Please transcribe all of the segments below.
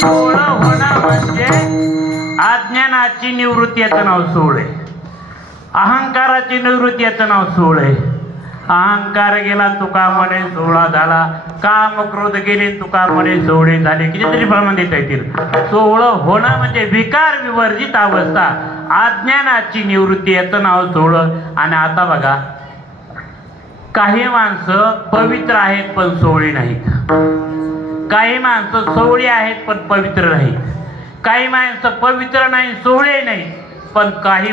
सोहळं होणं म्हणजे अज्ञानाची निवृत्ती याचं नाव सोहळ आहे अहंकाराची निवृत्ती याचं नाव सोहळ आहे. अहंकार गेला तुका म्हणे सोहळा झाला. काम क्रोध गेले तुका म्हणे सोहळे झाले. कितीतरी प्रमाण देता येतील. सोहळं होणं म्हणजे विकार विवर्जित अवस्था. अज्ञानाची निवृत्ती याचं नाव सोहळं. आणि आता बघा काही माणसं पवित्र आहेत पण सोहळी नाहीत. काही माणसं सोहळी आहेत पण पवित्र नाहीत. काही माणसं पवित्र नाही सोहळे नाही पण काही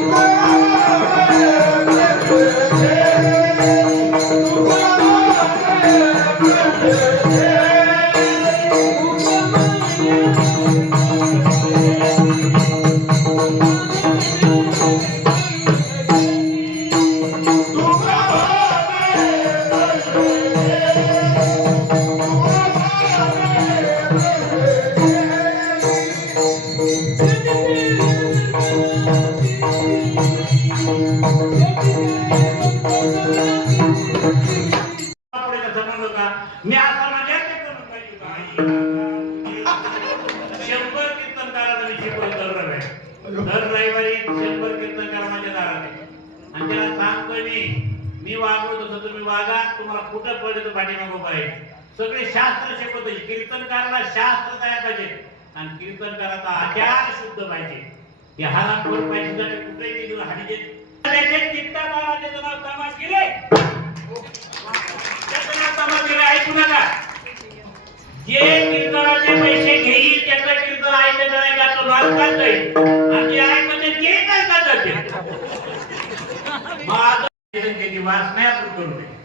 Thank you. शंभर कीर्तनकाराला मी शिकवतो दर रविवारी दर रविवारी शंभर कीर्तनकार माझ्या दारात आहे. आणि त्याला सांगतोय मी मी वागलो तसं तुम्ही वागा तुम्हाला कुठं पडलं तर पाठीमागं उभा आहे सगळे शास्त्र शिकवतो कीर्तनकाराला शास्त्र तयार पाहिजे आणि कीर्तनकाराचा आचार शुद्ध पाहिजे या कोण पाहिजे कुठेही गेलो हानी देत त्याचे चित्ता तमाश नाव समाज केले त्याचं नाव ऐकू नका जे कीर्तनाचे पैसे घेईल त्याचा कीर्तन ऐकत नाही का तो नरकात जाईल आणि जे ऐकते ते नरकात म्हणजे जाते माझं त्याची वासना करू नये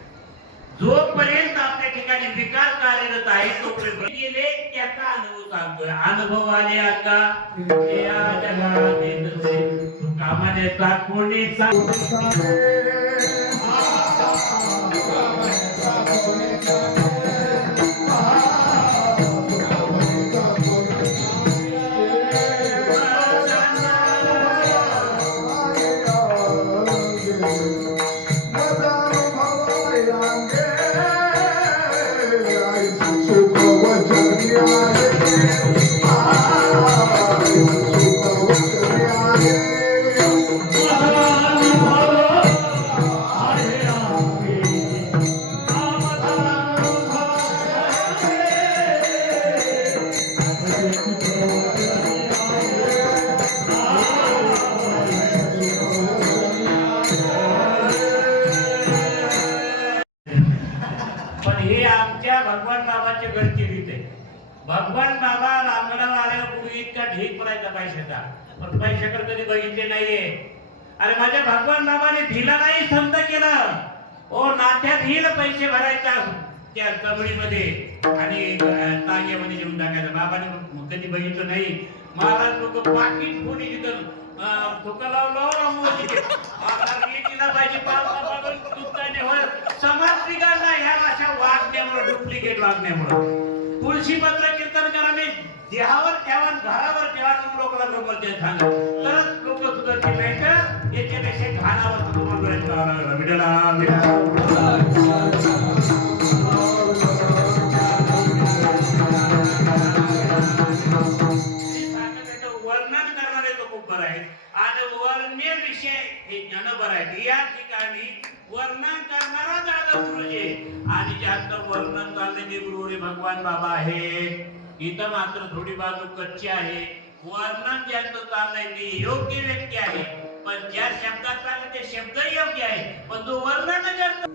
जोपर्यंत आपल्या ठिकाणी विकास कार्यरत आहे तोपर्यंत गेले त्याचा अनुभव सांगतोय. अनुभव आले आता. कामाने कोणी पण हे आमच्या भगवान बाबाचे घरची रीत आहे. भगवान बाबा रामगडाला आल्यापूर्वी इतका ढीक पडायचा पैशाचा. पण पैशाकडे कधी बघितले नाहीये. अरे माझ्या भगवान बाबाने ढिला नाही संत केलं. ओ नात्यात हिल पैसे भरायचा. त्या कबडीमध्ये आणि अं, जेवून टाकायचं. बाबाने कधी बघितलं नाही. महाराज लोक पाकिट फोडी तिथं खोका लावलं मोदीचे पाहिजे समाज बिघडला ह्या अशा वागण्यामुळे डुप्लिकेट वागण्यामुळे. तुळशी पत्र कीर्तन करा मी देहावर ठेवा घरावर ठेवा लोकांना बरोबर ते सांगा तरच लोक नाही तर याच्यापेक्षा घाणावर तुम्हाला भगवान बाबा आहे. इथं मात्र थोडी बाजू कच्ची आहे. वर्णन ज्यांचं चाललंय ते योग्य व्यक्ती आहे. पण ज्या शब्दात चालले ते शब्द योग्य आहे. पण तो वर्णन करतो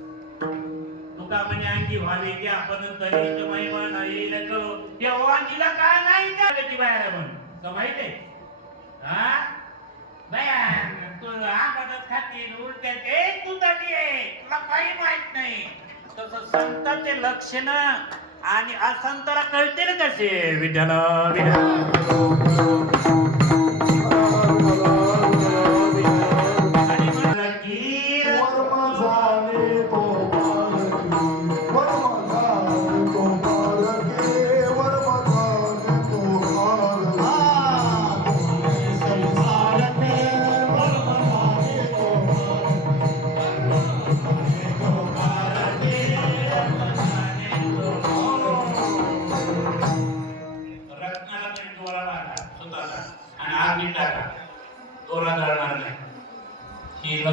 तुका म्हणे अंगी व्हावी ते आपण तरी महिमा येईल करू तेव्हा तिला काय नाही त्या ती बाहेर म्हणून. का माहीत आहे? हा? बाया तू हा मदत खातील उलट्या ते तू दाटी आहे. तुला काही माहीत नाही. तसं संतांचे लक्षण. आणि असंताला कळतील कसे विठ्ठल विठ्ठल.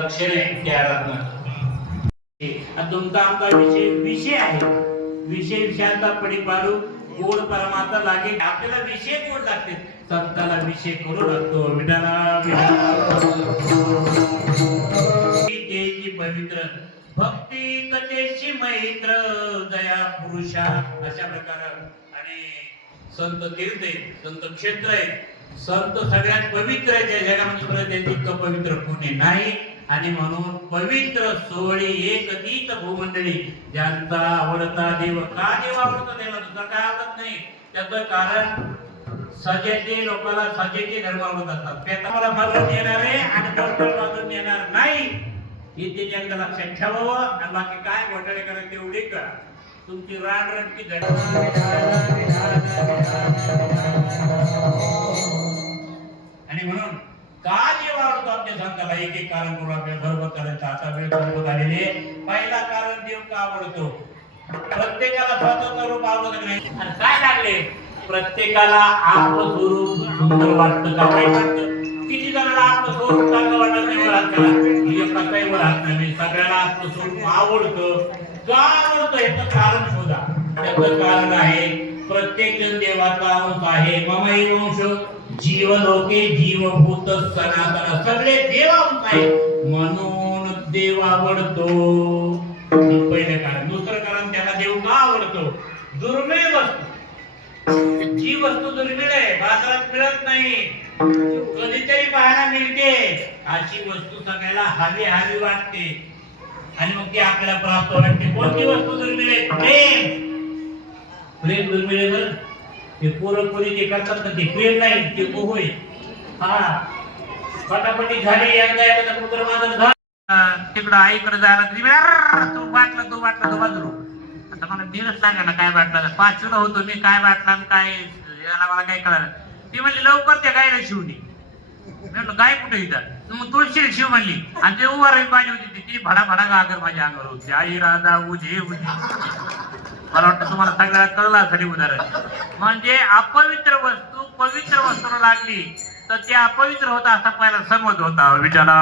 लक्षण आहे त्या तुमचा आमचा विषय विषय आहे. विषय विषयाचा पडिपाडू गोड परमात्मा लागे. आपल्याला विषय गोड लागते. संताला विषय करू लागतो. विठाला पवित्र? भक्ती कथेची मैत्र दया पुरुषा अशा प्रकारे आणि संत तीर्थ आहेत संत क्षेत्र आहेत. संत सगळ्यात पवित्र आहे त्या जगामध्ये परत त्यांची इतकं पवित्र पुण्य नाही. आणि म्हणून पवित्र सोहळी एक तीत भूमंडळी ज्यांचा आवडता देव का देव आवडता देवा? दुसरा काय आवडत नाही. त्याचं कारण सजेचे लोकांना सजेचे धर्म आवडत असतात. ते मला मारून येणार आहे आणि डॉक्टर मारून येणार नाही. हे ते एकदा लक्षात ठेवावं आणि बाकी काय घोटाळे करायचे तेवढे करा. तुमची राड रटकी आणि म्हणून का देव आवडतो आपल्या संताला एक एक कारण करून आपल्याला बरोबर करायचं आता वेळ संपत आलेली पहिला कारण देव का आवडतो? प्रत्येकाला स्वतंत्र रूप आवडत नाही. आणि काय लागले? प्रत्येकाला आपलं स्वरूप सुंदर वाटतं का वाईट वाटतं? किती जणांना आपलं स्वरूप चांगलं वाटत नाही वर करा. ही एका काही वर नाही सगळ्याला आपलं स्वरूप आवडतं. का आवडतं? याचं कारण शोधा. त्याचं कारण आहे प्रत्येक जण देवाचा अंश आहे. ममई वंश जीव लोके जीवभूत सनातन सगळे देवांश आहे म्हणून देव आवडतो. पहिलं कारण दुसरं कारण त्याला देव का आवडतो? दुर्मिळ वस्तू. जी वस्तू दुर्मिळ आहे बाजारात मिळत नाही. कधीतरी पाहायला मिळते. अशी वस्तू सगळ्याला हवी हवी वाटते. आणि मग ती आपल्याला प्राप्त वाटते. कोणती वस्तू दुर्मिळ आहे? प्रेम. प्रेम दुर्मिळ आहे ते पोरं पोरी जे करतात ना ते प्रेम नाही ते होय हा. पटापटी झाली एकदा एकदा पुत्र माझं झालं तिकडं आईकडे जायला तरी तू वाटलं तू वाटलं तू वाजलो. आता मला दिलंच सांगा ना काय वाटलं पाचवीला होतो मी काय वाटलं काय याला मला काय कळलं. ती म्हणली लवकर त्या गायला शिवली म्हटलं गाय कुठे इथं? मग तुळशी शिव म्हणली. आणि ते उभा राहील पाहिजे होती ती भडा भडा गागर माझ्या अंगावर होती. आई राधा उजे उजे. मला वाटतं तुम्हाला सगळ्याला कळलं असेल उदाहरण. म्हणजे अपवित्र वस्तू पवित्र वस्तूला लागली तर ते अपवित्र होता असा पहिला समज होता. विचारा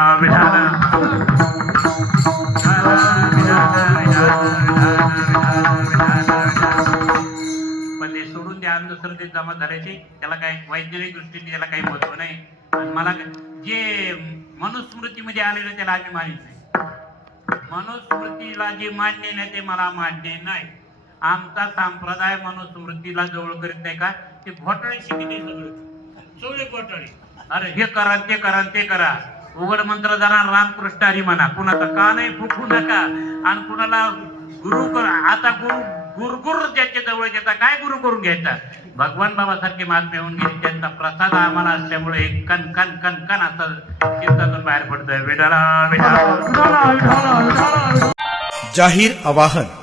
पण ते सोडून द्या अंधश्रद्धेत जमा झाल्याचे त्याला काय वैज्ञानिक दृष्टीने त्याला काही महत्त्व नाही. आणि मला जे मनुस्मृतीमध्ये आलेलं त्याला आम्ही मानित नाही मनुस्मृतीला जे मान्य नाही ते मला मान्य नाही. आमचा संप्रदाय मनुस्मृतीला जवळ करीत नाही का? ते घोटाळे शिकते सगळे. घोटाळे. अरे हे करा ते करा ते करा. उघड मंत्र जरा रामकृष्ण हरी म्हणा. कुणाचा का नाही फुकू नका आणि कुणाला गुरु कर. आता गुरु गुरगुर ज्याच्या जवळ घेता काय गुरु करून घ्यायचा? भगवान बाबासारखे महात्मे होऊन गेले. त्यांचा प्रसाद आम्हाला असल्यामुळे एक कन कन कन कन असं चिंतातून बाहेर पडतोय. विडाला विडाला जाहीर आवाहन.